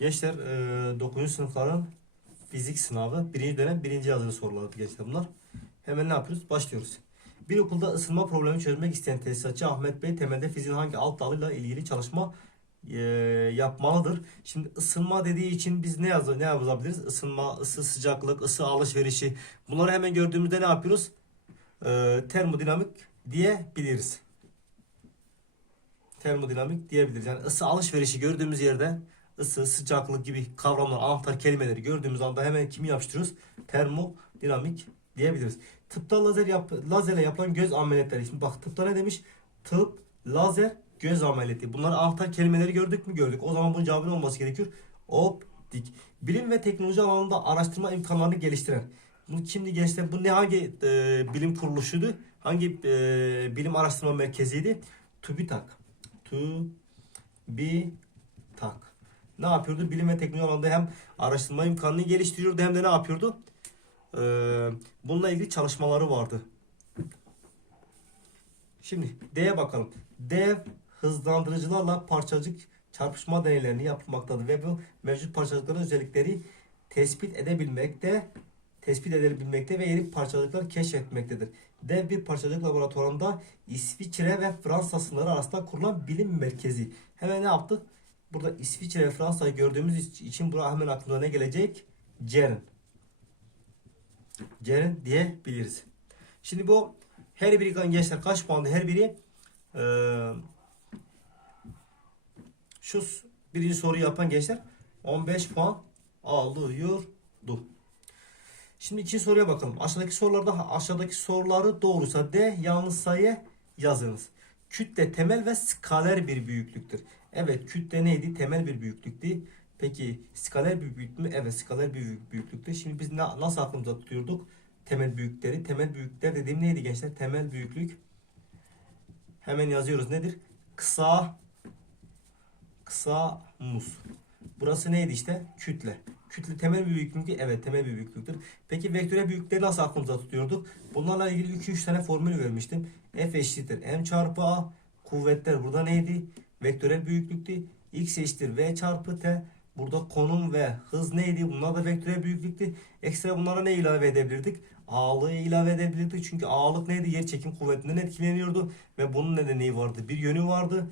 Gençler e, 9. sınıfların fizik sınavı. Birinci dönem birinci yazılı sorulardı gençler bunlar. Hemen ne yapıyoruz? Başlıyoruz. Bir okulda ısınma problemi çözmek isteyen tesisatçı Ahmet Bey temelde fiziğin hangi alt dalıyla ilgili çalışma e, yapmalıdır. Şimdi ısınma dediği için biz ne yaz ne yazabiliriz? Isınma, ısı, sıcaklık, ısı alışverişi. Bunları hemen gördüğümüzde ne yapıyoruz? E, termodinamik diyebiliriz. Termodinamik diyebiliriz. Yani ısı alışverişi gördüğümüz yerde ısı, sıcaklık gibi kavramlar, anahtar kelimeleri gördüğümüz anda hemen kimi yapıştırıyoruz? Termodinamik diyebiliriz. Tıpta lazer yap, lazerle yapılan göz ameliyatları. Şimdi bak tıpta ne demiş? Tıp, lazer, göz ameliyatı. Bunları anahtar kelimeleri gördük mü? Gördük. O zaman bunun cevabı ne olması gerekiyor? Optik. Bilim ve teknoloji alanında araştırma imkanlarını geliştiren. Bu şimdi gençler bu ne hangi e, bilim kuruluşuydu? Hangi e, bilim araştırma merkeziydi? TÜBİTAK. TÜBİTAK. Ne yapıyordu? Bilim ve teknoloji alanında hem araştırma imkanını geliştiriyordu hem de ne yapıyordu? Ee, bununla ilgili çalışmaları vardı. Şimdi D'ye bakalım. D hızlandırıcılarla parçacık çarpışma deneylerini yapılmaktadır ve bu mevcut parçacıkların özellikleri tespit edebilmekte, tespit edebilmekte ve yeni parçacıklar keşfetmektedir. Dev bir parçacık laboratuvarında İsviçre ve Fransa sınırları arasında kurulan bilim merkezi. Hemen ne yaptık? Burada İsviçre ve Fransa'yı gördüğümüz için buraya hemen aklına ne gelecek? CERN. CERN diyebiliriz. Şimdi bu her biri gençler kaç puandı? Her biri eee şu birinci soruyu yapan gençler 15 puan alıyordu. Şimdi ikinci soruya bakalım. Aşağıdaki sorularda aşağıdaki soruları doğruysa D yanlış sayı yazınız. Kütle temel ve skaler bir büyüklüktür. Evet kütle neydi? Temel bir büyüklüktü. Peki skaler bir büyüklük mü? Evet skaler bir büyük- büyüklüktü. Şimdi biz na- nasıl aklımıza tutuyorduk? Temel büyükleri. Temel büyükler dediğim neydi gençler? Temel büyüklük. Hemen yazıyoruz. Nedir? Kısa kısa muz. Burası neydi işte? Kütle. Kütle temel bir büyüklüktü. Evet temel bir büyüklüktür. Peki vektörel büyüklükleri nasıl aklımıza tutuyorduk? Bunlarla ilgili 2-3 tane formül vermiştim. F eşittir M çarpı A. Kuvvetler burada neydi? Vektörel büyüklüktü. X eşittir V çarpı T. Burada konum ve hız neydi? Bunlar da vektörel büyüklüktü. Ekstra bunlara ne ilave edebilirdik? Ağırlığı ilave edebilirdik. Çünkü ağırlık neydi? Yer çekim kuvvetinden etkileniyordu. Ve bunun nedeni vardı? Bir yönü vardı.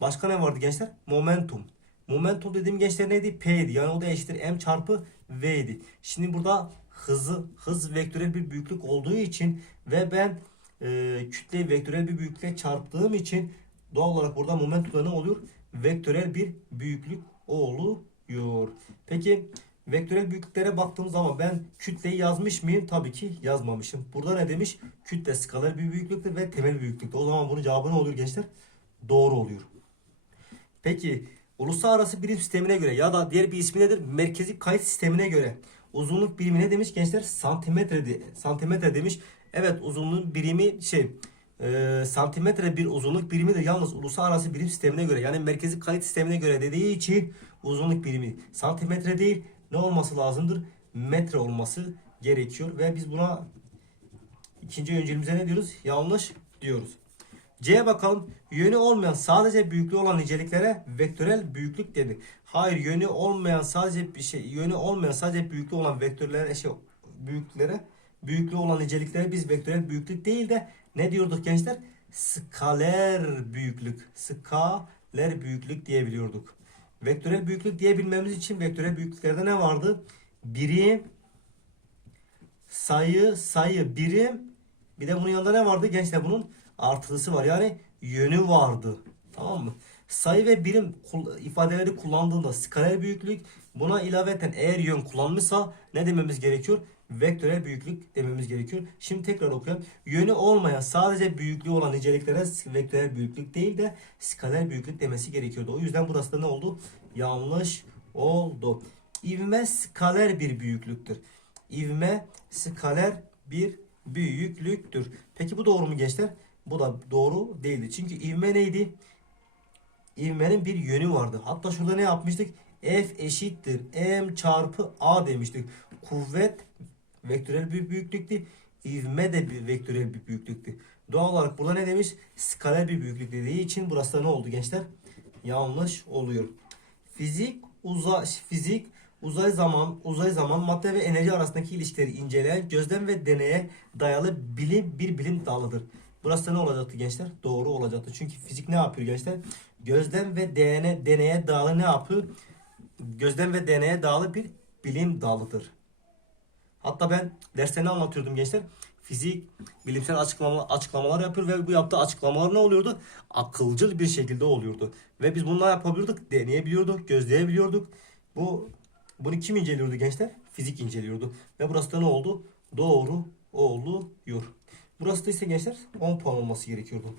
Başka ne vardı gençler? Momentum. Momentum dediğim gençler neydi? P'ydi. Yani o da eşittir M çarpı V'ydi. Şimdi burada hızı, hız vektörel bir büyüklük olduğu için ve ben e, kütleyi vektörel bir büyüklüğe çarptığım için doğal olarak burada momentumda ne oluyor? Vektörel bir büyüklük oluyor. Peki vektörel büyüklüklere baktığım zaman ben kütleyi yazmış mıyım? Tabii ki yazmamışım. Burada ne demiş? Kütle skaler bir büyüklüktür ve temel büyüklüktür. O zaman bunun cevabı ne oluyor gençler? Doğru oluyor. Peki uluslararası birim sistemine göre ya da diğer bir ismi nedir? Merkezi kayıt sistemine göre uzunluk birimi ne demiş gençler? Santimetre santimetre demiş. Evet uzunluğun birimi şey e, santimetre bir uzunluk birimidir. Yalnız uluslararası birim sistemine göre yani merkezi kayıt sistemine göre dediği için uzunluk birimi santimetre değil ne olması lazımdır? Metre olması gerekiyor ve biz buna ikinci öncülümüze ne diyoruz? Yanlış diyoruz. C'ye bakalım. Yönü olmayan sadece büyüklüğü olan niceliklere vektörel büyüklük denir. Hayır yönü olmayan sadece bir şey yönü olmayan sadece büyüklüğü olan vektörlere şey büyüklüklere büyüklüğü olan niceliklere biz vektörel büyüklük değil de ne diyorduk gençler? Skaler büyüklük. Skaler büyüklük diyebiliyorduk. Vektörel büyüklük diyebilmemiz için vektörel büyüklüklerde ne vardı? Birim, sayı, sayı, birim. Bir de bunun yanında ne vardı gençler bunun? artılısı var. Yani yönü vardı. Tamam mı? Sayı ve birim ifadeleri kullandığında skaler büyüklük buna ilaveten eğer yön kullanmışsa ne dememiz gerekiyor? Vektörel büyüklük dememiz gerekiyor. Şimdi tekrar okuyalım. Yönü olmayan sadece büyüklüğü olan niceliklere vektörel büyüklük değil de skaler büyüklük demesi gerekiyordu. O yüzden burası da ne oldu? Yanlış oldu. İvme skaler bir büyüklüktür. İvme skaler bir büyüklüktür. Peki bu doğru mu gençler? Bu da doğru değildi. Çünkü ivme neydi? İvmenin bir yönü vardı. Hatta şurada ne yapmıştık? F eşittir M çarpı A demiştik. Kuvvet vektörel bir büyüklüktü. İvme de bir vektörel bir büyüklüktü. Doğal olarak burada ne demiş? Skaler bir büyüklük dediği için burası da ne oldu gençler? Yanlış oluyor. Fizik uzay fizik, uzay zaman, uzay zaman, madde ve enerji arasındaki ilişkileri inceleyen gözlem ve deneye dayalı bilim bir bilim dalıdır. Burası da ne olacaktı gençler? Doğru olacaktı. Çünkü fizik ne yapıyor gençler? Gözlem ve deneye, deneye dayalı ne yapıyor? Gözlem ve deneye dayalı bir bilim dalıdır. Hatta ben derste ne anlatıyordum gençler? Fizik, bilimsel açıklama, açıklamalar yapıyor ve bu yaptığı açıklamalar ne oluyordu? Akılcıl bir şekilde oluyordu. Ve biz bunları yapabiliyorduk, deneyebiliyorduk, gözleyebiliyorduk. Bu bunu kim inceliyordu gençler? Fizik inceliyordu. Ve burası da ne oldu? Doğru oluyor. Burası da ise gençler 10 puan olması gerekiyordu.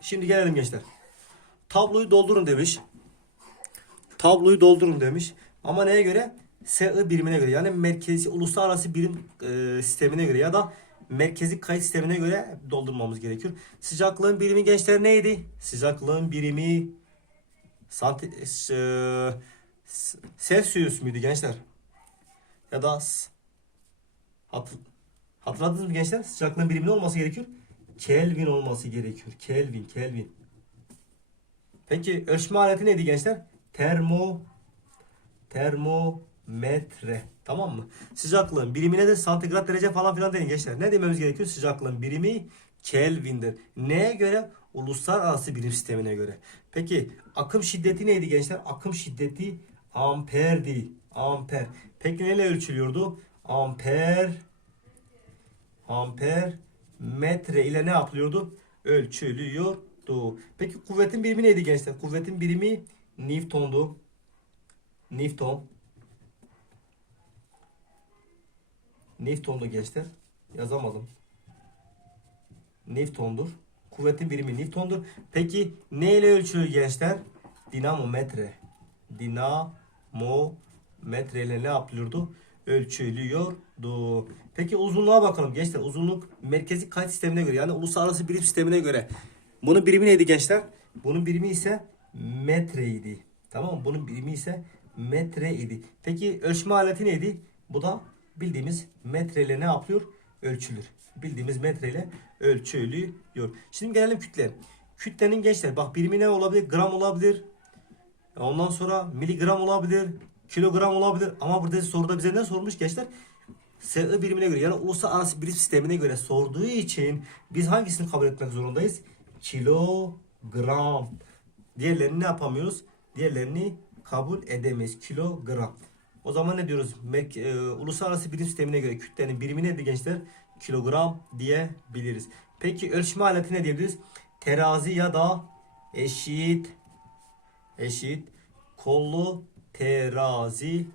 Şimdi gelelim gençler. Tabloyu doldurun demiş. Tabloyu doldurun demiş. Ama neye göre? SI birimine göre yani merkezi uluslararası birim e, sistemine göre ya da merkezi kayıt sistemine göre doldurmamız gerekiyor. Sıcaklığın birimi gençler neydi? Sıcaklığın birimi santi, e, s- Celsius müydü gençler? Ya da s- hat, hatırladınız mı gençler? Sıcaklığın birimi ne olması gerekiyor? Kelvin olması gerekiyor. Kelvin, Kelvin. Peki ölçme aleti neydi gençler? Termo termometre. Tamam mı? Sıcaklığın birimi nedir? Santigrat derece falan filan deyin gençler. Ne dememiz gerekiyor? Sıcaklığın birimi Kelvin'dir. Neye göre? Uluslararası birim sistemine göre. Peki akım şiddeti neydi gençler? Akım şiddeti amperdi. Amper. Peki neyle ölçülüyordu? Amper amper metre ile ne yapılıyordu? Ölçülüyordu. Peki kuvvetin birimi neydi gençler? Kuvvetin birimi Newton'du. Newton. Newton'du gençler. Yazamadım. Newton'dur. Kuvvetin birimi Newton'dur. Peki ne ile ölçülür gençler? Dinamometre. Dinamometre ile ne yapılıyordu? Ölçülüyordu. Peki uzunluğa bakalım gençler. Uzunluk merkezi kayıt sistemine göre yani uluslararası birim sistemine göre. Bunun birimi neydi gençler? Bunun birimi ise metreydi. Tamam mı? Bunun birimi ise metre idi. Peki ölçme aleti neydi? Bu da bildiğimiz metreyle ne yapıyor? Ölçülür. Bildiğimiz metreyle ölçülüyor. Şimdi gelelim kütle. Kütlenin gençler bak birimi ne olabilir? Gram olabilir. Ondan sonra miligram olabilir. Kilogram olabilir. Ama burada soruda bize ne sormuş gençler? SI birimine göre yani uluslararası birim sistemine göre sorduğu için biz hangisini kabul etmek zorundayız? Kilogram. Diğerlerini ne yapamıyoruz? Diğerlerini kabul edemeyiz. Kilogram. O zaman ne diyoruz? Mek- e, uluslararası birim sistemine göre kütlenin birimi nedir gençler? Kilogram diyebiliriz. Peki ölçme aleti ne diyebiliriz? Terazi ya da eşit eşit kollu terazi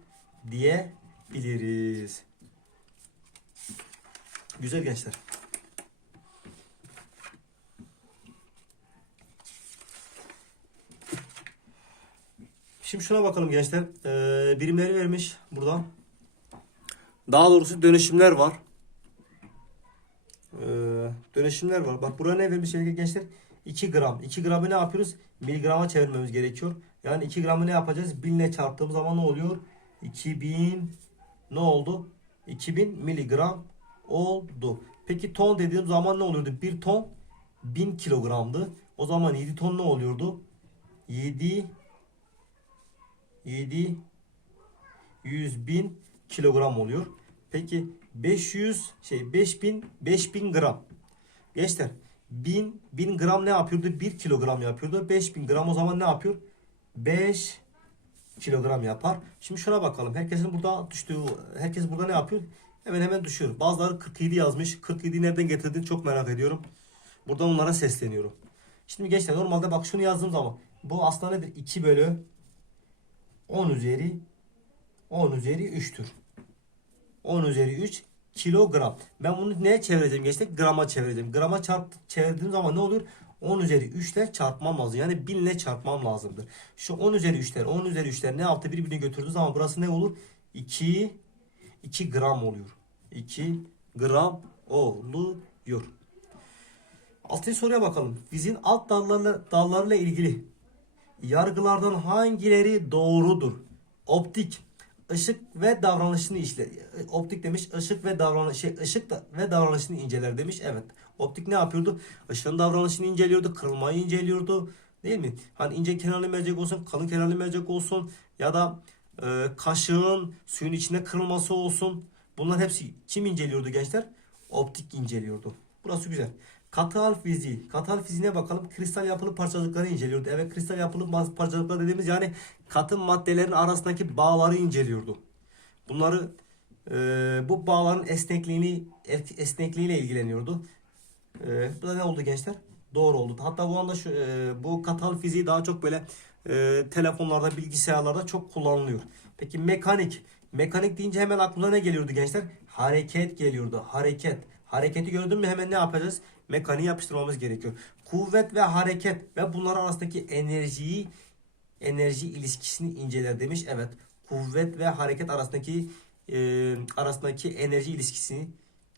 diyebiliriz. Güzel gençler. Şimdi şuna bakalım gençler. Ee, birimleri vermiş burada. Daha doğrusu dönüşümler var. Ee, dönüşümler var. Bak buraya ne vermiş gençler? 2 gram. 2 gramı ne yapıyoruz? Miligrama çevirmemiz gerekiyor. Yani 2 gramı ne yapacağız? 1000 ile çarptığımız zaman ne oluyor? 2000 ne oldu? 2000 miligram oldu. Peki ton dediğim zaman ne oluyordu? 1 ton 1000 kilogramdı. O zaman 7 ton ne oluyordu? 7 7 100 bin kilogram oluyor. Peki 500 şey 5000 5000 gram. Gençler 1000 1000 gram ne yapıyordu? 1 kilogram yapıyordu. 5000 gram o zaman ne yapıyor? 5 kilogram yapar. Şimdi şuna bakalım. Herkesin burada düştüğü herkes burada ne yapıyor? Hemen hemen düşüyor. Bazıları 47 yazmış. 47 nereden getirdin çok merak ediyorum. Buradan onlara sesleniyorum. Şimdi gençler normalde bak şunu yazdığım zaman bu aslında nedir? 2 bölü 10 üzeri 10 üzeri 3'tür. 10 üzeri 3 kilogram. Ben bunu neye çevireceğim gençler? Grama çevireceğim. Grama çarp çevirdiğim zaman ne olur? 10 üzeri 3 ile çarpmam lazım. Yani 1000 ile çarpmam lazımdır. Şu 10 üzeri 3'ler 10 üzeri 3'ler ne yaptı? Birbirini götürdüğü zaman burası ne olur? 2 2 gram oluyor. 2 gram oluyor. Altıncı soruya bakalım. Fiziğin alt dallarla, dallarıyla ilgili yargılardan hangileri doğrudur? Optik, ışık ve davranışını işler. Optik demiş, ışık ve davranış şey, ışık da, ve davranışını inceler demiş. Evet. Optik ne yapıyordu? Işığın davranışını inceliyordu, kırılmayı inceliyordu. Değil mi? Hani ince kenarlı mercek olsun, kalın kenarlı mercek olsun ya da e, kaşığın suyun içinde kırılması olsun. Bunlar hepsi kim inceliyordu gençler? Optik inceliyordu. Burası güzel. Katı hal fiziği. Katı hal fiziğine bakalım. Kristal yapılı parçacıkları inceliyordu. Evet kristal yapılı parçacıklar dediğimiz yani katı maddelerin arasındaki bağları inceliyordu. Bunları e, bu bağların esnekliğini esnekliğiyle ilgileniyordu. E, bu da ne oldu gençler? Doğru oldu. Hatta bu anda şu, e, bu katal fiziği daha çok böyle e, telefonlarda, bilgisayarlarda çok kullanılıyor. Peki mekanik. Mekanik deyince hemen aklına ne geliyordu gençler? Hareket geliyordu. Hareket. Hareketi gördün mü hemen ne yapacağız? Mekaniği yapıştırmamız gerekiyor. Kuvvet ve hareket ve bunlar arasındaki enerjiyi enerji ilişkisini inceler demiş. Evet. Kuvvet ve hareket arasındaki e, arasındaki enerji ilişkisini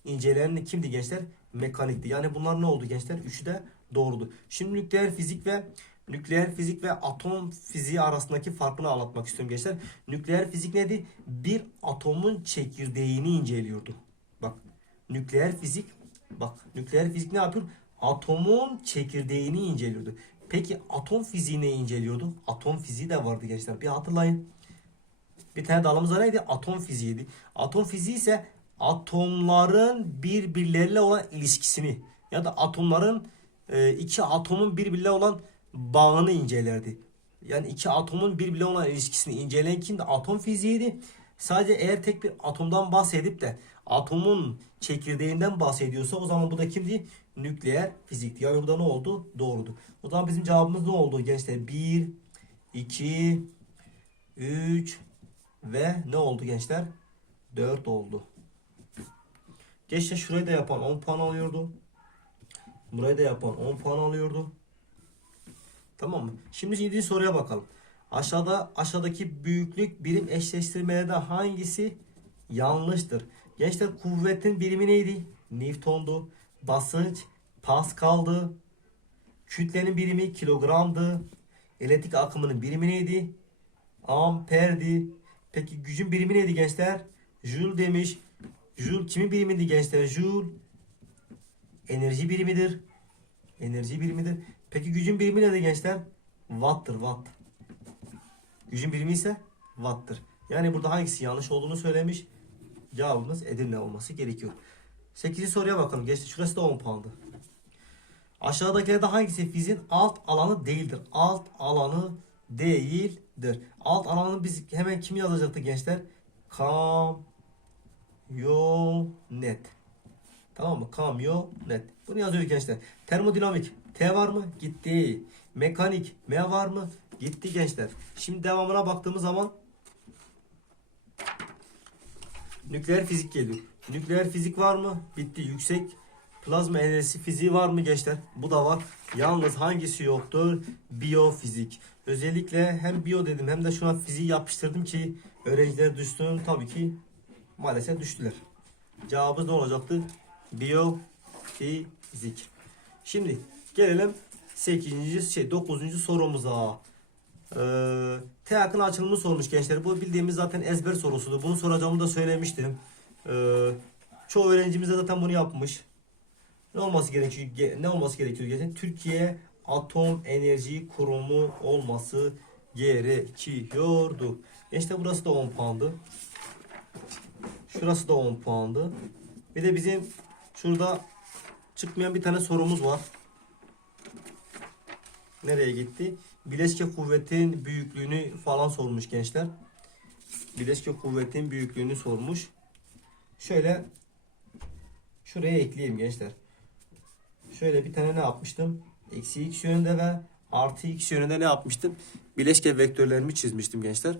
inceleyen kimdi gençler? Mekanikti. Yani bunlar ne oldu gençler? Üçü de doğrudu. Şimdi nükleer fizik ve nükleer fizik ve atom fiziği arasındaki farkını anlatmak istiyorum gençler. Nükleer fizik neydi? Bir atomun çekirdeğini inceliyordu. Bak nükleer fizik bak nükleer fizik ne yapıyor? Atomun çekirdeğini inceliyordu. Peki atom fiziği ne inceliyordu? Atom fiziği de vardı gençler. Bir hatırlayın. Bir tane dalımız var neydi? Atom fiziğiydi. Atom fiziği ise atomların birbirleriyle olan ilişkisini ya da atomların e, iki atomun birbirine olan bağını incelerdi. Yani iki atomun birbirine olan ilişkisini inceleyen kimdi? Atom fiziğiydi. Sadece eğer tek bir atomdan bahsedip de atomun çekirdeğinden bahsediyorsa o zaman bu da kimdi? Nükleer fizikti. Yani burada ne oldu? Doğrudu. O zaman bizim cevabımız ne oldu gençler? 1, 2, 3 ve ne oldu gençler? 4 oldu. Gençler şurayı da yapan 10 puan alıyordu. Burayı da yapan 10 puan alıyordu. Tamam mı? Şimdi 7. soruya bakalım. Aşağıda aşağıdaki büyüklük birim eşleştirmelerde hangisi yanlıştır? Gençler kuvvetin birimi neydi? Newton'du. Basınç Pascal'dı. Kütlenin birimi kilogramdı. Elektrik akımının birimi neydi? Amperdi. Peki gücün birimi neydi gençler? Joule demiş. Joule kimin birimiydi gençler? Joule enerji birimidir. Enerji birimidir. Peki gücün birimi nedir gençler? Watt'tır watt. Gücün birimi ise watt'tır. Yani burada hangisi yanlış olduğunu söylemiş. Cevabımız Edirne olması gerekiyor. 8. soruya bakalım. Geçti. Şurası da 10 puandı. Aşağıdakilerde hangisi fiziğin alt alanı değildir? Alt alanı değildir. Alt alanı biz hemen kim yazacaktık gençler? Kamyonet. Tamam mı? Kamyonet. Bunu yazıyoruz gençler. Termodinamik. T var mı? Gitti. Mekanik. M var mı? Gitti gençler. Şimdi devamına baktığımız zaman nükleer fizik geliyor. Nükleer fizik var mı? Bitti. Yüksek plazma enerjisi fiziği var mı gençler? Bu da var. Yalnız hangisi yoktur? Biyofizik. Özellikle hem biyo dedim hem de şu an fiziği yapıştırdım ki öğrenciler düştü. Tabii ki maalesef düştüler. Cevabımız ne olacaktı? Biyofizik. Şimdi gelelim 8. şey 9. sorumuza. Ee, T akın açılımını sormuş gençler. Bu bildiğimiz zaten ezber sorusudur. Bunu soracağımı da söylemiştim. Ee, çoğu öğrencimiz de zaten bunu yapmış. Ne olması gerekiyor? ge- Ne olması gerekiyor gençler? Türkiye Atom Enerji Kurumu olması gerekiyordu. İşte burası da 10 puandı. Şurası da 10 puandı. Bir de bizim şurada çıkmayan bir tane sorumuz var. Nereye gitti? Bileşke kuvvetin büyüklüğünü falan sormuş gençler. Bileşke kuvvetin büyüklüğünü sormuş. Şöyle şuraya ekleyeyim gençler. Şöyle bir tane ne yapmıştım? Eksi x yönünde ve artı x yönünde ne yapmıştım? Bileşke vektörlerimi çizmiştim gençler.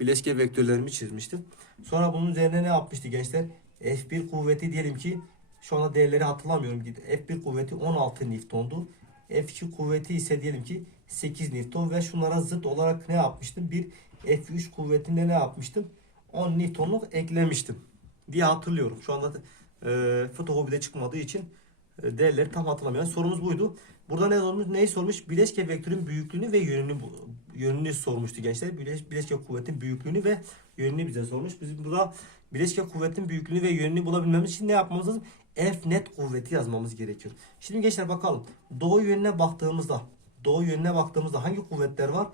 Bileşke vektörlerimi çizmiştim. Sonra bunun üzerine ne yapmıştı gençler? F1 kuvveti diyelim ki şu anda değerleri hatırlamıyorum. F1 kuvveti 16 Newton'du. F2 kuvveti ise diyelim ki 8 Newton ve şunlara zıt olarak ne yapmıştım? Bir F3 kuvvetinde ne yapmıştım? 10 Newton'luk eklemiştim diye hatırlıyorum. Şu anda e, fotokopide çıkmadığı için e, değerleri tam hatırlamıyorum. Sorumuz buydu. Burada ne sormuş? Neyi sormuş? Bileşke vektörün büyüklüğünü ve yönünü yönünü sormuştu gençler. Bileş, bileşke kuvvetin büyüklüğünü ve yönünü bize sormuş. Bizim burada bileşke kuvvetin büyüklüğünü ve yönünü bulabilmemiz için ne yapmamız lazım? F net kuvveti yazmamız gerekiyor. Şimdi gençler bakalım. Doğu yönüne baktığımızda doğu yönüne baktığımızda hangi kuvvetler var?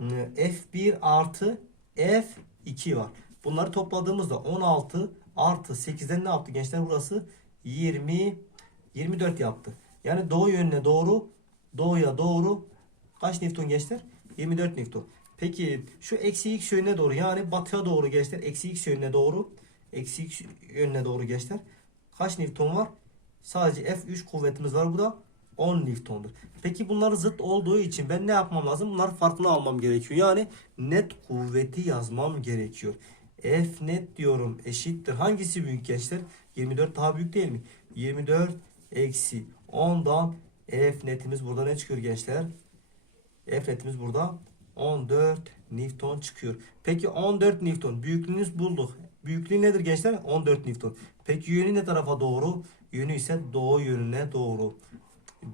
Ee, F1 artı F2 var. Bunları topladığımızda 16 artı 8'den ne yaptı gençler? Burası 20 24 yaptı. Yani doğu yönüne doğru doğuya doğru kaç Newton gençler? 24 Newton. Peki şu eksi x yönüne doğru yani batıya doğru gençler eksi x yönüne doğru eksi x yönüne doğru gençler kaç Newton var? Sadece F3 kuvvetimiz var. Bu da 10 Newton'dur. Peki bunlar zıt olduğu için ben ne yapmam lazım? Bunlar farkını almam gerekiyor. Yani net kuvveti yazmam gerekiyor. F net diyorum eşittir. Hangisi büyük gençler? 24 daha büyük değil mi? 24 eksi 10'dan F netimiz burada ne çıkıyor gençler? F netimiz burada 14 Newton çıkıyor. Peki 14 Newton büyüklüğünüz bulduk. Büyüklüğü nedir gençler? 14 Newton. Peki yönü ne tarafa doğru? Yönü ise doğu yönüne doğru.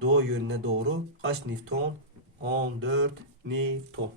Doğu yönüne doğru kaç Newton? 14 Newton.